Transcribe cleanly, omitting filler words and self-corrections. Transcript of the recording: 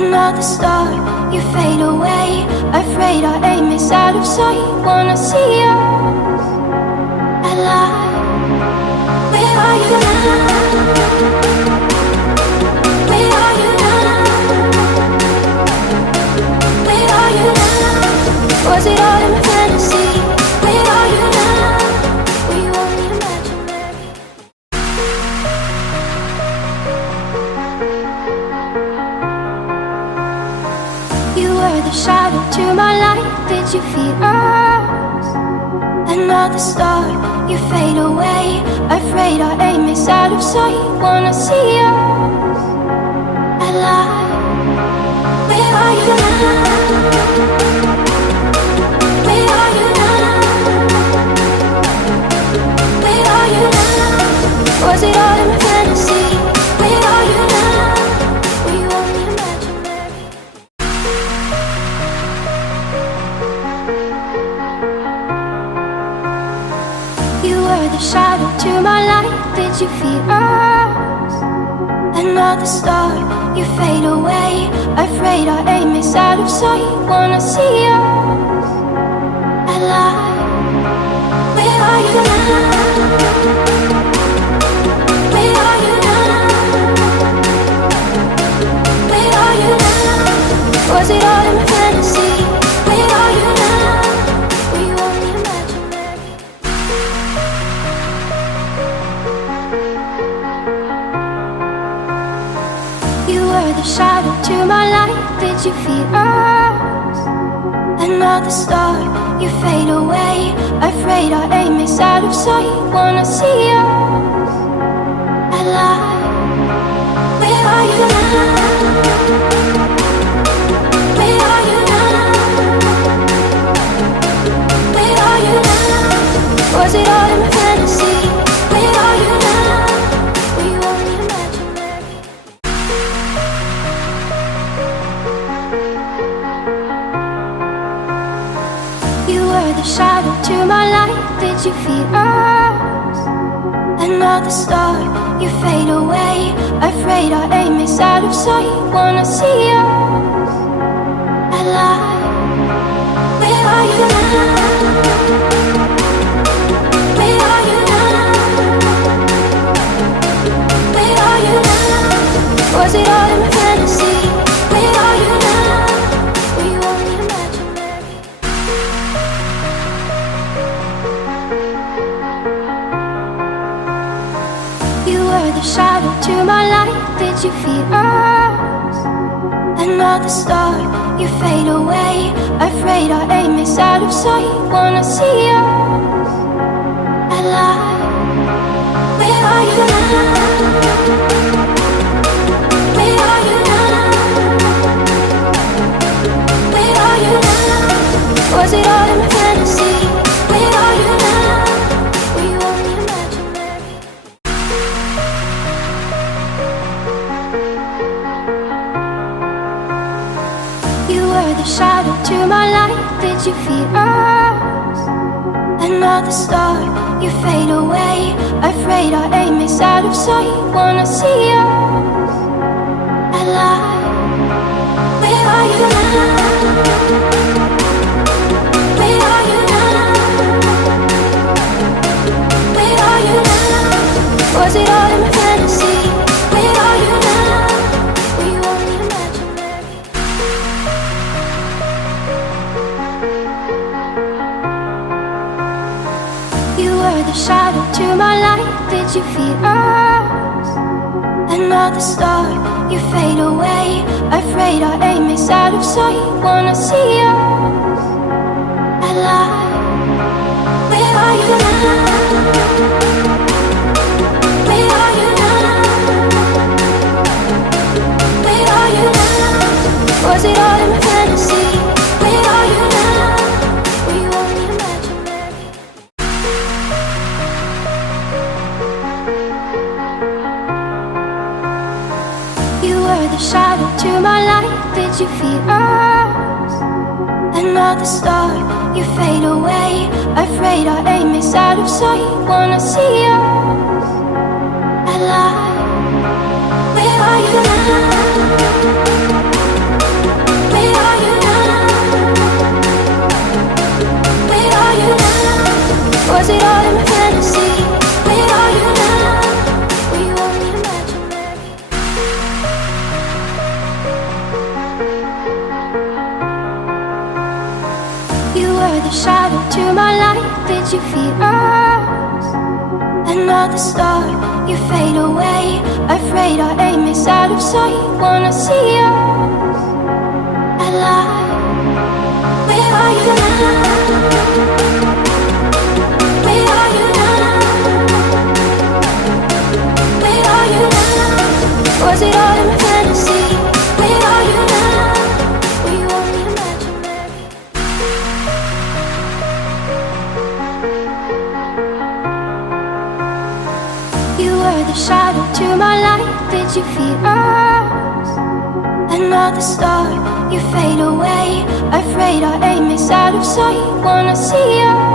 Another star, you fade away. Afraid our aim is out of sight. Wanna see us alive. Where are you now? Where are you now? Where are you now? Was it all in my fantasy? Where are you now? Were you only imaginary? You were the shadow to my light. Did you feel us? Another star, you fade away. Afraid our aim is out of sight. Wanna see us alive. Where are you now? Where are you now? Where are you now? Was it all in my fantasy? Where are you now? Were you only imaginary? You were the shadow to my light. Did you feel us? Another star, you fade away. Afraid our aim is out of sight. Wanna see us alive. Where are you now? Where are you now? Where are you now? Was it all in my fantasy? Where are you now? Were you only imaginary? You were the shadow to my light. Did you feel us? Another star, you fade away. Afraid our aim is out of sight. Wanna see us alive. Where are you now? Where are you now? Where are you now? Was it all in my fantasy? Where are you now? Were you only imaginary? You were the shadow to my light. Did you feel us? Another star, you fade away. Afraid our aim is out of sight. Wanna see us alive. Where are you now? Where are you now? Where are you now? Was it all in my fantasy? Where are you now? Were you only imaginary? You were the shadow to my light. Did you feel us? Another star, you fade away. Afraid our aim is out of sight. Wanna see us alive. Where are you now? Where are you now? Where are you now? Was it all in my fantasy? Where are you now? Were you only imaginary? You were the shadow to my light. Did you feel us? Another star, you fade away. Afraid our aim is out of sight. Wanna see us alive. Where are you now? Where are you now? Where are you now? Was it all in my fantasy? Where are you now? Were you only imaginary? You were the shadow to my light. Did you feel us? Another star, you fade away. Afraid our aim is out of sight. Wanna see us alive. Where are you now? Where are you now? Where are you now? Was it all in my fantasy? Where are you now? Were you only imaginary? You were the shadow to my light. Did you feel us? Another star, you fade away. Afraid our aim is out of sight. Wanna see us alive. Where are you now? were the shadow to my light. Did you feel us? Another star, you fade away. Afraid our aim is out of sight. Wanna see us alive. Where are you now? Where are you now? Where are you now? Was it all in my fantasy? Where are you now? Were you only imaginary? You were the shadow to my light. Did you feel us? Another star, you fade away. Afraid our aim is out of sight. Wanna see us